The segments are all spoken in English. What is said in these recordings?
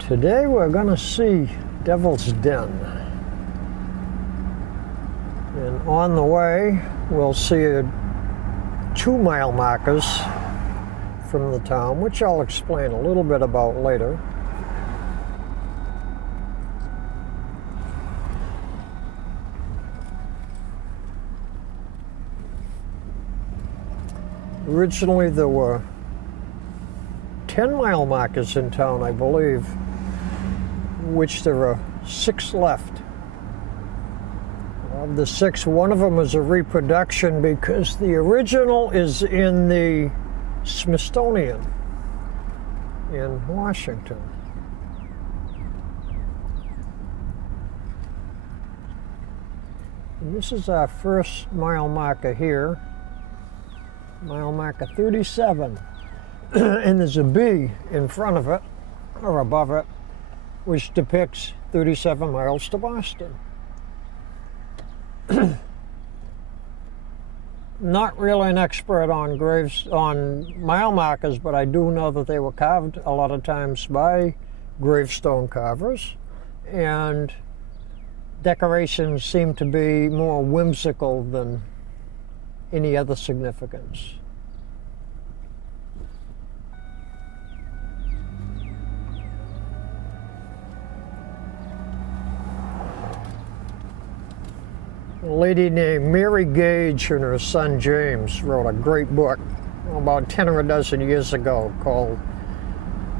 Today we're going to see Devil's Den. And on the way, we'll see 2 mile markers from the town, which I'll explain a little bit about later. Originally there were 10 mile markers in town, I believe, which there are 6 left. Of the 6, one of them is a reproduction because the original is in the Smithsonian in Washington. And this is our first mile marker here, mile marker 37. And there's a B in front of it, or above it, which depicts 37 miles to Boston. Not really an expert on mile markers, but I do know that they were carved a lot of times by gravestone carvers, and decorations seem to be more whimsical than any other significance. A lady named Mary Gage and her son James wrote a great book about 10 or a dozen years ago called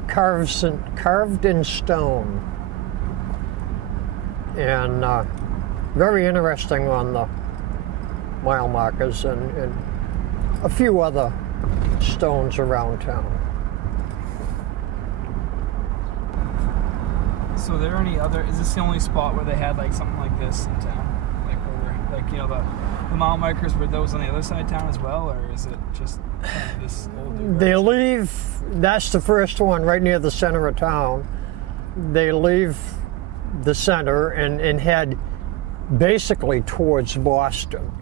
Carved in Stone. And very interesting on the mile markers and a few other stones around town. So are there any other, is this the only spot where they had like something like this in town? Like, you know, the mile markers, were those on the other side of town as well, or is it just kind of this older? They leave, that's the first one right near the center of town. They leave the center and head basically towards Boston.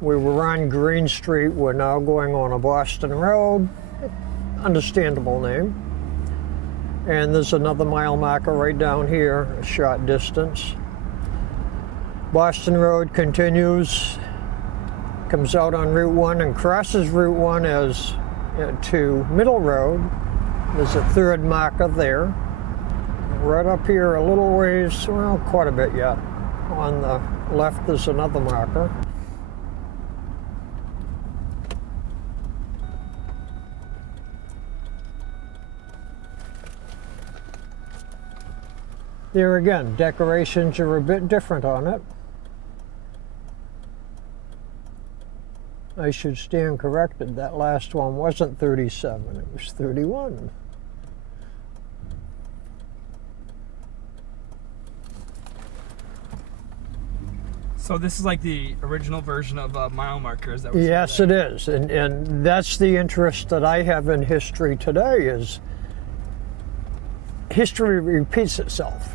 We were on Green Street, we're now going on a Boston Road, understandable name. And there's another mile marker right down here, a short distance. Boston Road continues, comes out on Route 1 and crosses Route 1 as to Middle Road. There's a 3rd marker there. Right up here a little ways, well, quite a bit yet. On the left there's another marker. There again, decorations are a bit different on it. I should stand corrected. That last one wasn't 37, it was 31. So this is like the original version of a mile marker, is that what Yes, it is. And that's the interest that I have in history today, is history repeats itself.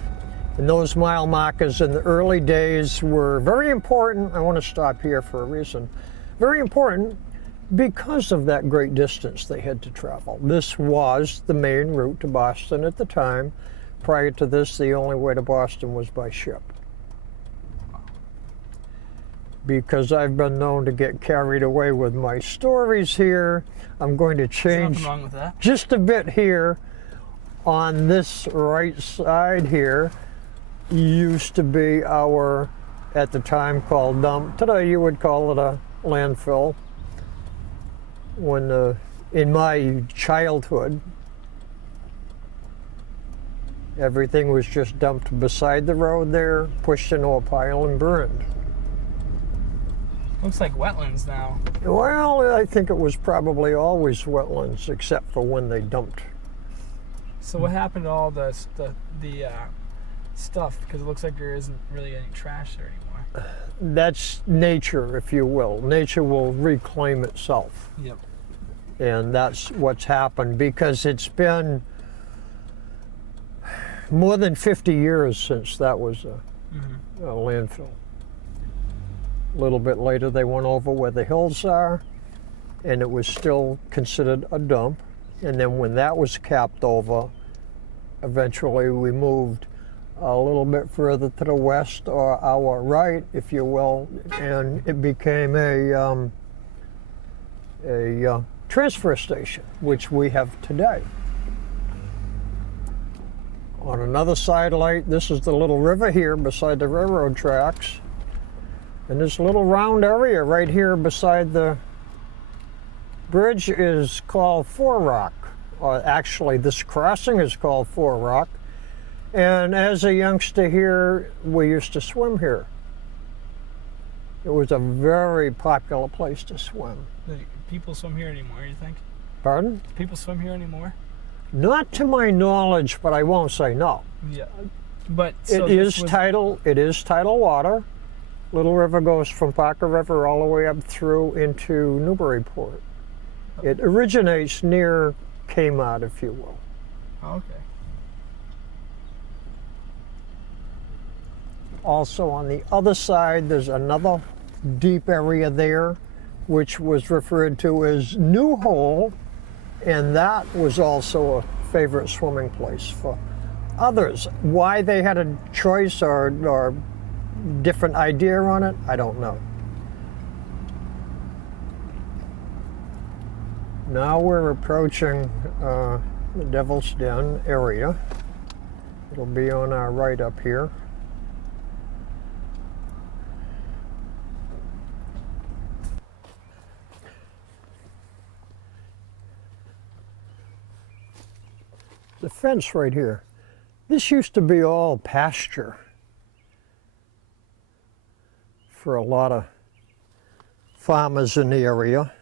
And those mile markers in the early days were very important. I want to stop here for a reason. Very important because of that great distance they had to travel. This was the main route to Boston at the time. Prior to this, the only way to Boston was by ship. Because I've been known to get carried away with my stories here, I'm going to change There's nothing wrong with that. just a bit here. On this right side here used to be our, at the time, called dump. Today you would call it a landfill. When in my childhood, everything was just dumped beside the road there, pushed into a pile and burned. Looks like wetlands now. Well, I think it was probably always wetlands, except for when they dumped. So what happened to all the stuff? Because it looks like there isn't really any trash there anymore. That's nature, if you will. Nature will reclaim itself. Yep. And that's what's happened, because it's been more than 50 years since that was a landfill. A little bit later they went over where the hills are, and it was still considered a dump. And then when that was capped over, Eventually we moved a little bit further to the west, or our right, if you will, and it became a transfer station, which we have today. On another sidelight, this is the little river here beside the railroad tracks. And this little round area right here beside the bridge is called Fore Rock. Or actually, this crossing is called Fore Rock. And as a youngster here, we used to swim here. It was a very popular place to swim. Do people swim here anymore, you think? Pardon? Do people swim here anymore? Not to my knowledge, but I won't say no. Yeah. But so It is tidal water. Little River goes from Parker River all the way up through into Newburyport. It originates near Kmart, if you will. Okay. Also on the other side, there's another deep area there, which was referred to as New Hole, and that was also a favorite swimming place for others. Why they had a choice or different idea on it, I don't know. Now we're approaching the Devil's Den area. It'll be on our right up here. The fence right here. This used to be all pasture for a lot of farmers in the area.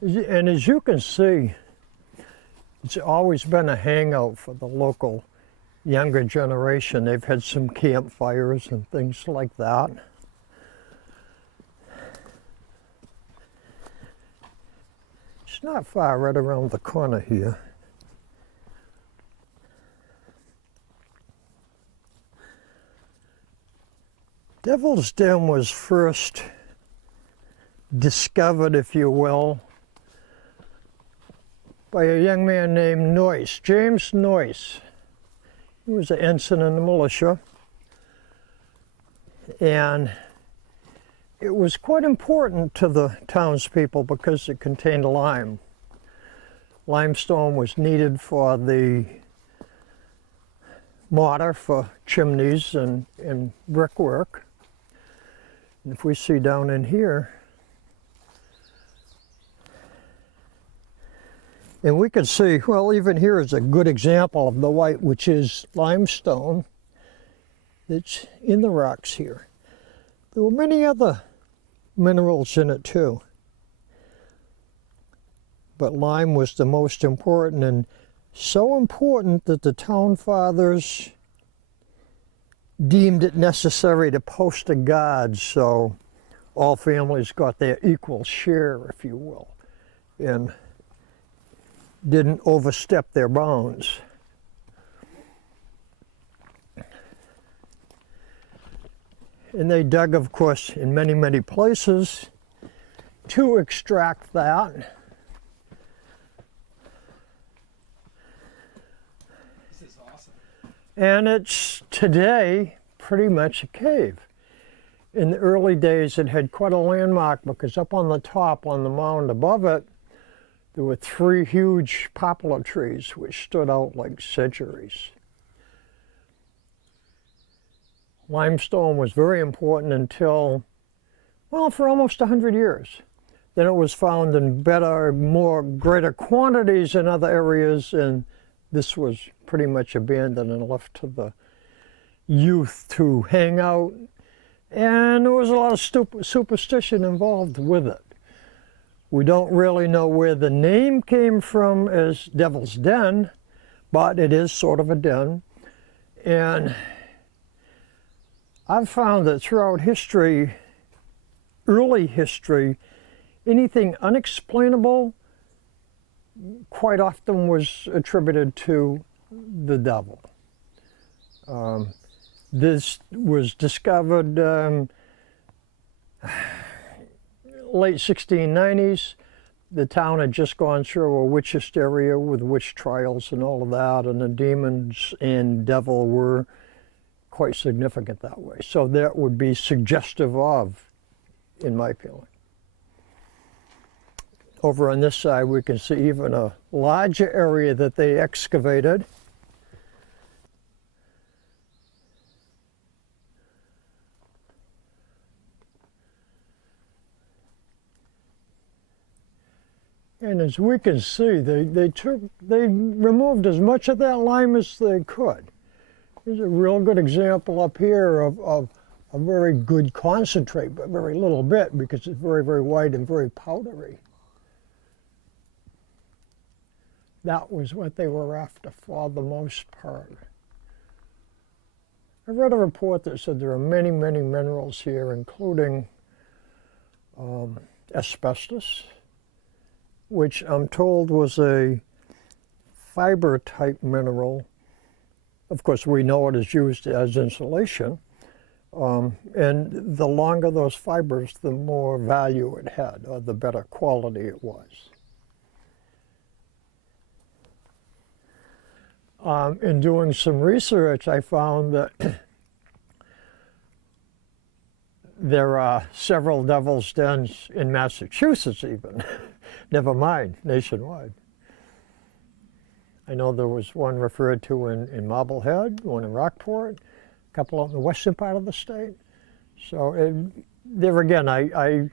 And as you can see, it's always been a hangout for the local younger generation. They've had some campfires and things like that. It's not far, right around the corner here. Devil's Den was first discovered, if you will, by a young man named Noyce, James Noyce. He was an ensign in the militia, and it was quite important to the townspeople because it contained lime. Limestone was needed for the mortar for chimneys and brickwork. And if we see down in here, and we can see, well, even here is a good example of the white, which is limestone that's in the rocks here. There were many other minerals in it too, but lime was the most important, and so important that the town fathers deemed it necessary to post a guard so all families got their equal share, if you will, and didn't overstep their bounds. And they dug, of course, in many, many places to extract that. This is awesome. And it's today pretty much a cave. In the early days, it had quite a landmark because up on the top, on the mound above it, there were 3 huge poplar trees which stood out like centuries. Limestone was very important until, well, for almost 100 years. Then it was found in better, greater quantities in other areas, and this was pretty much abandoned and left to the youth to hang out. And there was a lot of superstition involved with it. We don't really know where the name came from as Devil's Den, but it is sort of a den. And I've found that throughout history, early history, anything unexplainable quite often was attributed to the devil. This was discovered late 1690s. the town had just gone through a witch hysteria with witch trials and all of that, and the demons and devil were quite significant that way. So that would be suggestive of, in my feeling. Over on this side, we can see even a larger area that they excavated. And as we can see, they removed as much of that lime as they could. Here's a real good example up here of a very good concentrate, but very little bit because it's very, very white and very powdery. That was what they were after for the most part. I read a report that said there are many, many minerals here, including asbestos, which I'm told was a fiber type mineral. Of course, we know it is used as insulation, and the longer those fibers, the more value it had, or the better quality it was. In doing some research, I found that there are several devil's dens in Massachusetts even, never mind nationwide. I know there was one referred to in Marblehead, one in Rockport, a couple out in the western part of the state. So there again, I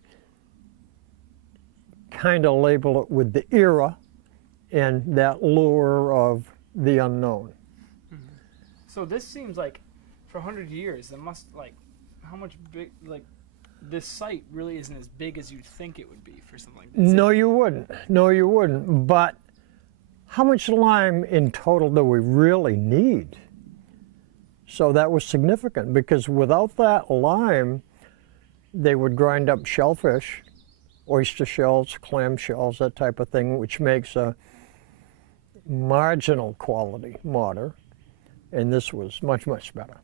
kind of label it with the era and that lure of the unknown. Mm-hmm. So this seems like for 100 years, there must, like, how much big, like, this site really isn't as big as you'd think it would be for something like this. No, you wouldn't. No, you wouldn't. But how much lime in total do we really need? So that was significant because without that lime, they would grind up shellfish, oyster shells, clam shells, that type of thing, which makes a marginal quality mortar, and this was much, much better.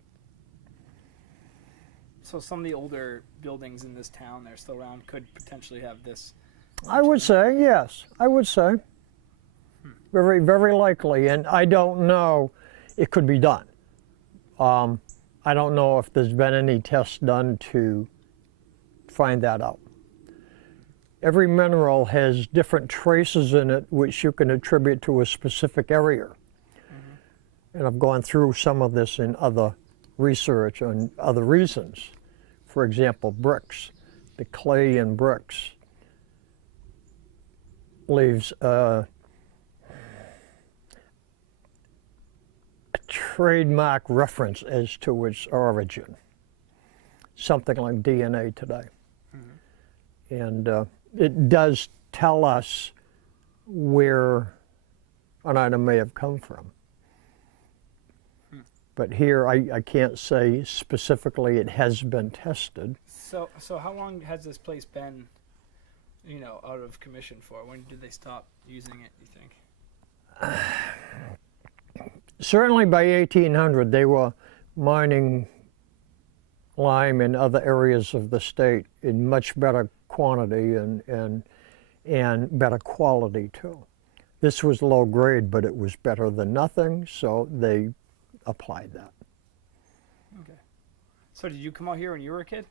So some of the older buildings in this town that are still around could potentially have this? I would say, yes, I would say. Very, very likely, and I don't know, it could be done. I don't know if there's been any tests done to find that out. Every mineral has different traces in it which you can attribute to a specific area. Mm-hmm. And I've gone through some of this in other research on other reasons. For example, bricks. The clay in bricks leaves a trademark reference as to its origin. Something like DNA today. Mm-hmm. And it does tell us where an item may have come from. But here, I can't say specifically it has been tested. So how long has this place been, you know, out of commission for? When did they stop using it, you think? Certainly by 1800, they were mining lime in other areas of the state in much better quantity and better quality too. This was low grade, but it was better than nothing, so they applied that. Okay. So did you come out here when you were a kid?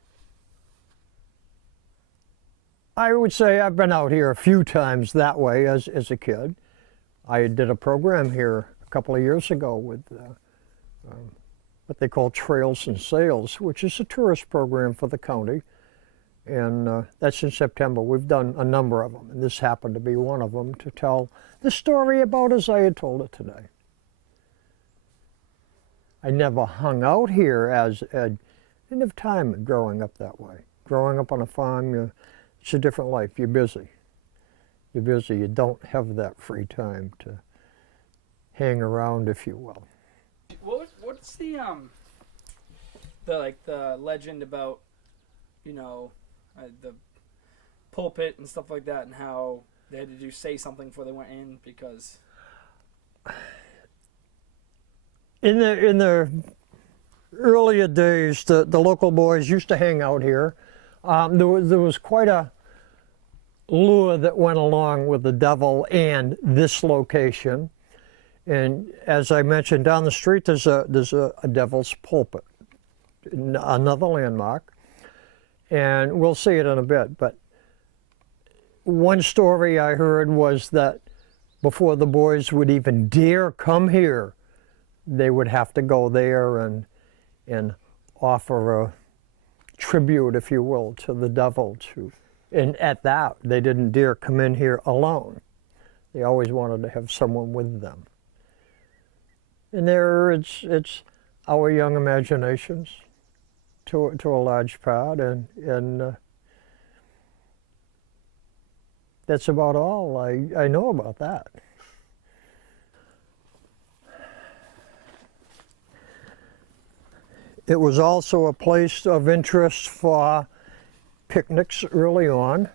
I would say I've been out here a few times that way as a kid. I did a program here a couple of years ago with what they call Trails and Sails, which is a tourist program for the county. And that's in September. We've done a number of them, and this happened to be one of them to tell the story about as I had told it today. I never hung out here as I didn't have time growing up that way. Growing up on a farm, it's a different life. You're busy. You're busy. You don't have that free time to hang around, if you will. What's the legend about, you know, the pulpit and stuff like that, and how they had to say something before they went in because? In the earlier days, the local boys used to hang out here. There was quite a lure that went along with the devil and this location. And as I mentioned, down the street there's a devil's pulpit, another landmark, and we'll see it in a bit. But one story I heard was that before the boys would even dare come here, they would have to go there and offer a tribute, if you will, to the devil. And at that, they didn't dare come in here alone. They always wanted to have someone with them. And there, it's our young imaginations, to a large part, and that's about all I know about that. It was also a place of interest for picnics early on.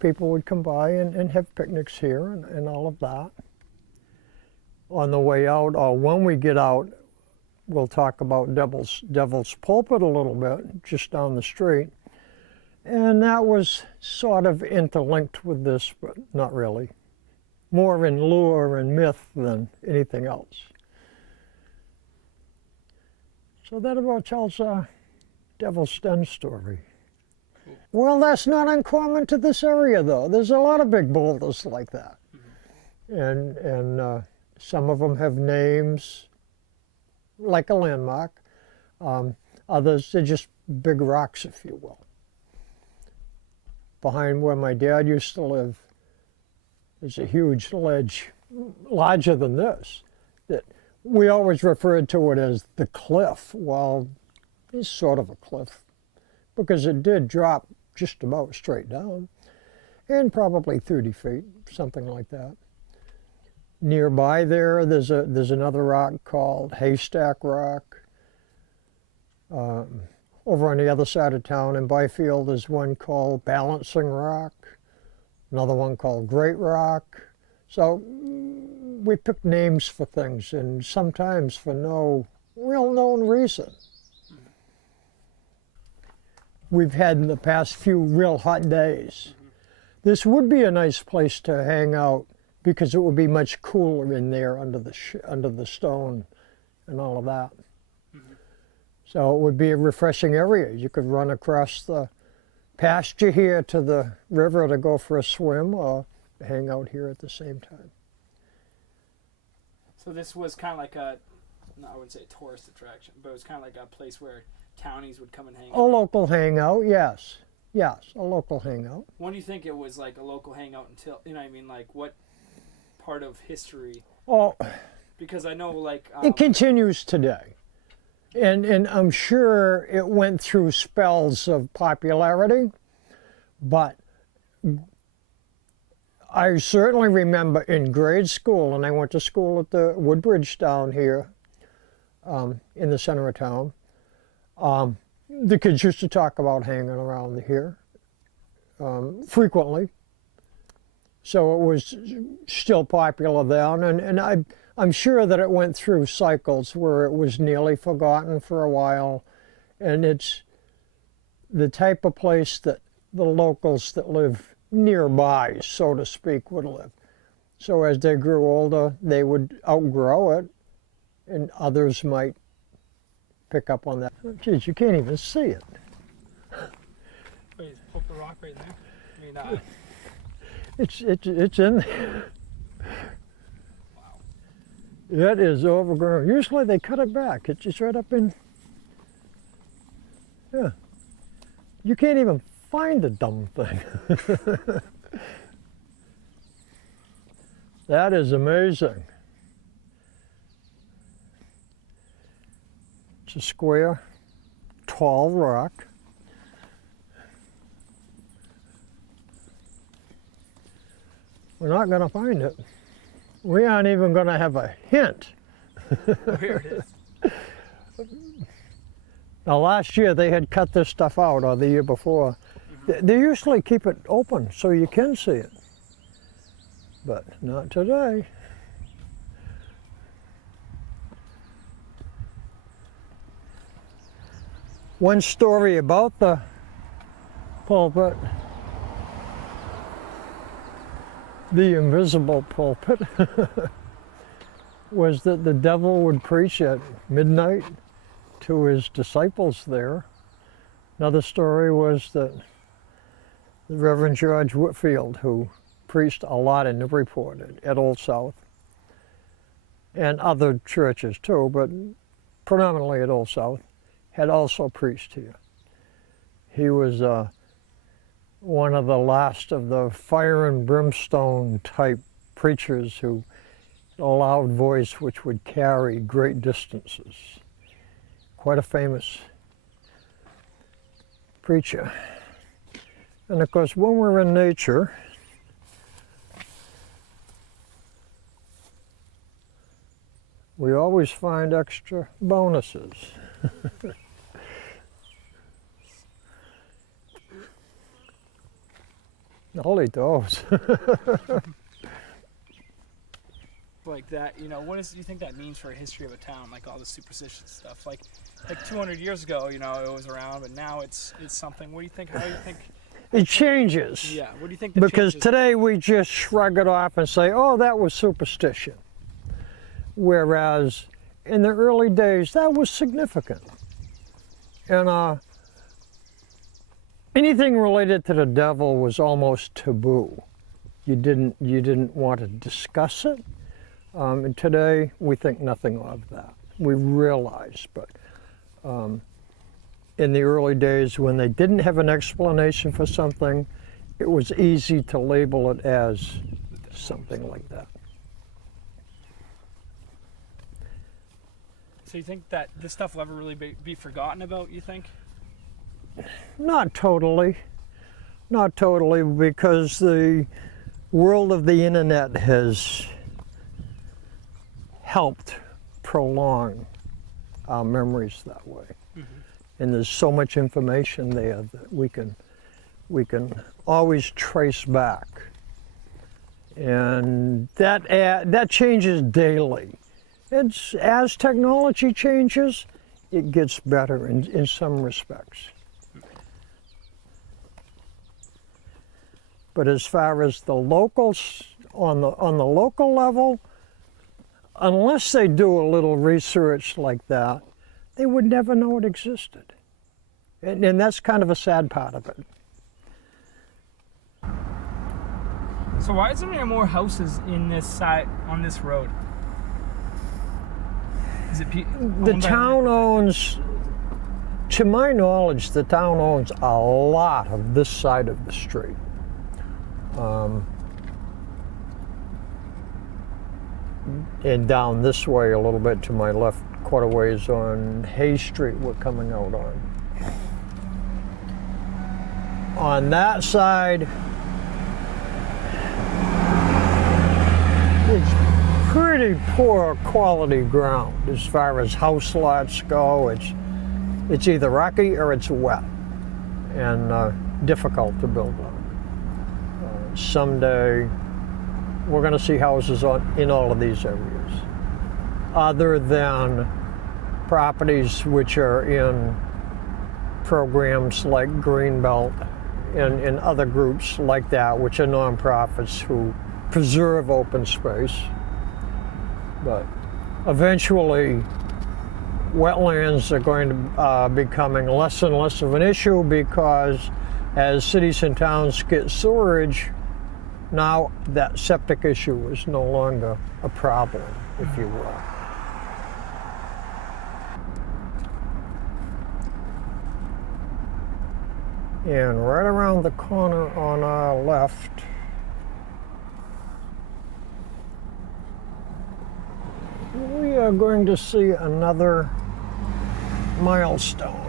People would come by and have picnics here and all of that. On the way out, or when we get out, we'll talk about Devil's Pulpit a little bit, just down the street. And that was sort of interlinked with this, but not really. More in lore and myth than anything else. So that about tells our Devil's Den story. Well, that's not uncommon to this area, though. There's a lot of big boulders like that. And some of them have names, like a landmark. Others, they're just big rocks, if you will. Behind where my dad used to live, there's a huge ledge, larger than this, that we always referred to it as the cliff. Well, it's sort of a cliff, because it did drop just about straight down, and probably 30 feet, something like that. Nearby there's another rock called Haystack Rock. Over on the other side of town in Byfield, there's one called Balancing Rock, another one called Great Rock. So we pick names for things, and sometimes for no real known reason. We've had in the past few real hot days. This would be a nice place to hang out, because it would be much cooler in there under the stone and all of that. So it would be a refreshing area. You could run across the pasture here to the river to go for a swim, or hang out here at the same time. So this was kind of like I wouldn't say a tourist attraction, but it was kind of like a place where townies would come and hang out. A local hangout, yes. Yes, a local hangout. When do you think it was like a local hangout until, you know what I mean, like what part of history? Oh, because I know like... it continues today. And I'm sure it went through spells of popularity, but I certainly remember in grade school, and I went to school at the Woodbridge down here in the center of town, the kids used to talk about hanging around here frequently. So it was still popular then, and I'm sure that it went through cycles where it was nearly forgotten for a while, and it's the type of place that the locals that live nearby, so to speak, would live. So as they grew older, they would outgrow it, and others might pick up on that. Oh, geez, you can't even see it. Wait, poke the rock right there? I mean, It's in there. Wow. It is overgrown. Usually they cut it back. It's just right up in. Yeah. You can't even find the dumb thing. That is amazing. It's a square, tall rock. We're not going to find it. We aren't even going to have a hint. Where it is. Now last year they had cut this stuff out, or the year before. They usually keep it open so you can see it, but not today. One story about the pulpit the invisible pulpit was that the devil would preach at midnight to his disciples there. Another story was that the Reverend George Whitfield, who preached a lot in Newburyport at Old South, and other churches too, but predominantly at Old South, had also preached here. He was one of the last of the fire and brimstone type preachers who had a loud voice which would carry great distances. Quite a famous preacher. And of course, when we're in nature, we always find extra bonuses. I'll eat those. Like that, you know, what do you think that means for a history of a town? Like all the superstitious stuff. Like 200 years ago, you know, it was around, but now it's something. What do you think? How do you think? It changes. Yeah. What do you think? Because changes? today we just shrug it off and say, "Oh, that was superstition," whereas in the early days that was significant. And anything related to the devil was almost taboo. You didn't want to discuss it. And today we think nothing of that. We realize, but in the early days when they didn't have an explanation for something, it was easy to label it as something like that. So you think that this stuff will ever really be forgotten about, you think? Not totally. Not totally, because the world of the internet has helped prolong our memories that way. Mm-hmm. And there's so much information there that we can always trace back. And that changes daily. It's, as technology changes, it gets better in some respects. But as far as the locals, on the local level, unless they do a little research like that, they would never know it existed. And that's kind of a sad part of it. So why isn't there more houses in this side, on this road? Is it the town owns, to my knowledge, the town owns a lot of this side of the street. And down this way a little bit to my left, quite a ways on Hay Street we're coming out on. On that side, it's pretty poor quality ground as far as house lots go. It's either rocky or it's wet and difficult to build on. Someday we're going to see houses in all of these areas, other than properties which are in programs like Greenbelt and other groups like that, which are nonprofits who preserve open space. But eventually, wetlands are going to becoming less and less of an issue, because as cities and towns get sewerage, now that septic issue is no longer a problem, if you will. And right around the corner on our left, we are going to see another milestone.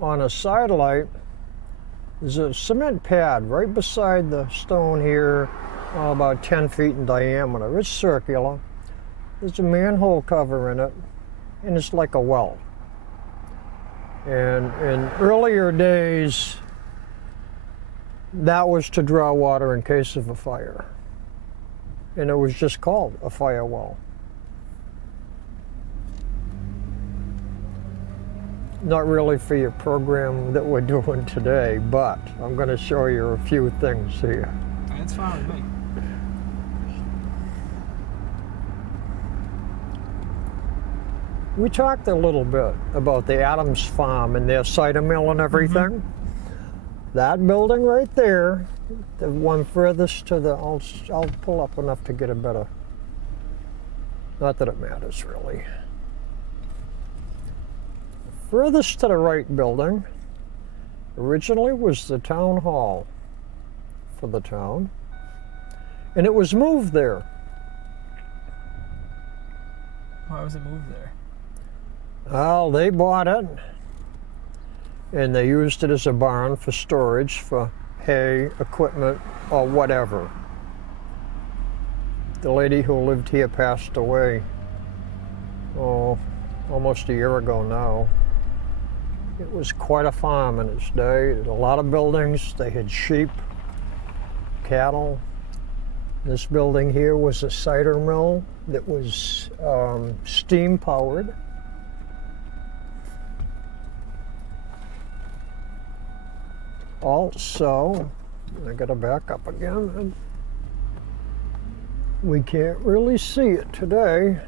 On a sidelight, there's a cement pad right beside the stone here, about 10 feet in diameter. It's circular. There's a manhole cover in it, and it's like a well. And in earlier days, that was to draw water in case of a fire. And it was just called a fire well. not really for your program that we're doing today, but I'm going to show you a few things here. It's fine with me. We talked a little bit about the Adams Farm and their cider mill and everything. That building right there, the one furthest to the, I'll pull up enough to get a better, not that it matters really. Furthest to the right building originally was the town hall for the town, and it was moved there. Why was it moved there? Well, they bought it and they used it as a barn for storage for hay, equipment, or whatever. The lady who lived here passed away, almost a year ago now. It was quite a farm in its day. It had a lot of buildings. They had sheep, cattle. This building here was a cider mill that was steam powered. Also, I gotta back up again. We can't really see it today.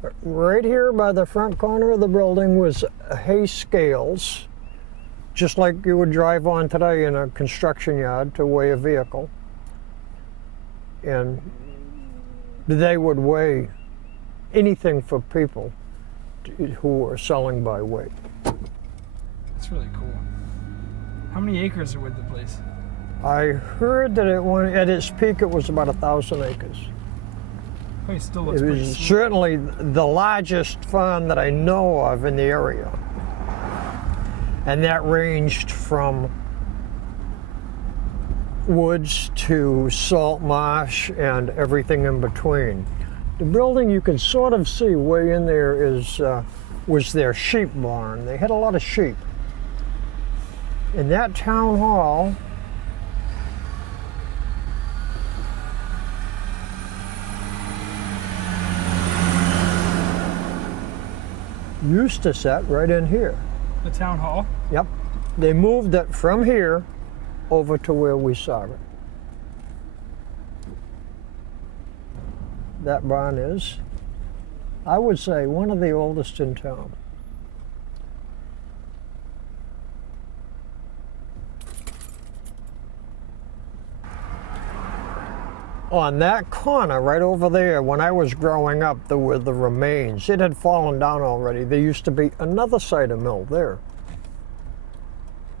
But right here by the front corner of the building was hay scales, just like you would drive on today in a construction yard to weigh a vehicle. And they would weigh anything for people who were selling by weight. That's really cool. How many acres are with the place? I heard that at its peak it was about 1,000 acres. Oh, it still looks It pretty was sweet. certainly the largest farm that I know of in the area. And that ranged from woods to salt marsh and everything in between. The building you can sort of see way in there was their sheep barn. They had a lot of sheep. And that town hall used to set right in here. The town hall? Yep. They moved it from here over to where we saw it. That barn is, I would say, one of the oldest in town. On that corner right over there, when I was growing up, there were the remains. It had fallen down already. There used to be another cider mill there,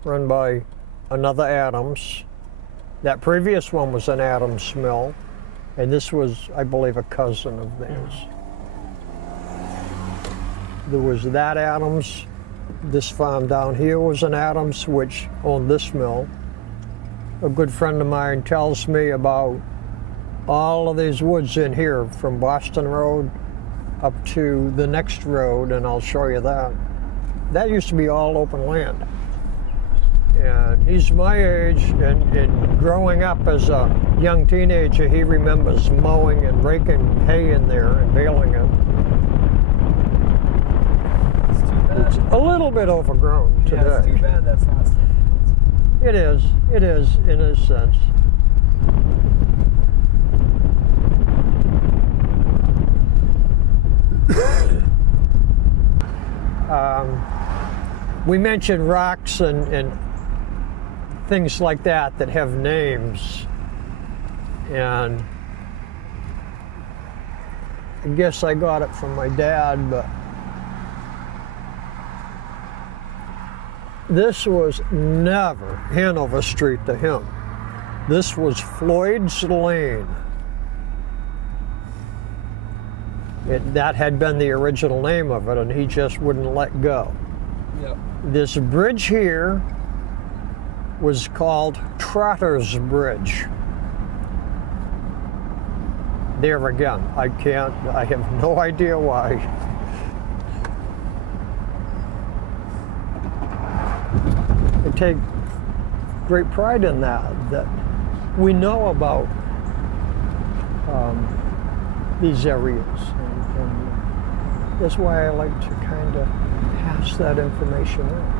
run by another Adams. That previous one was an Adams mill, and this was, I believe, a cousin of theirs. There was that Adams. This farm down here was an Adams, which owned this mill. A good friend of mine tells me about all of these woods in here from Boston Road up to the next road, and I'll show you that. That used to be all open land. And he's my age, and growing up as a young teenager, he remembers mowing and raking hay in there and baling it. It's too bad. It's a little bit overgrown today. Yeah, it's too bad that's not still. It is in a sense. We mentioned rocks and things like that have names, and I guess I got it from my dad, but this was never Hanover Street to him. This was Floyd's Lane. That had been the original name of it, and he just wouldn't let go. Yep. This bridge here was called Trotter's Bridge. There again, I have no idea why. I take great pride in that we know about these areas. That's why I like to kind of pass that information on.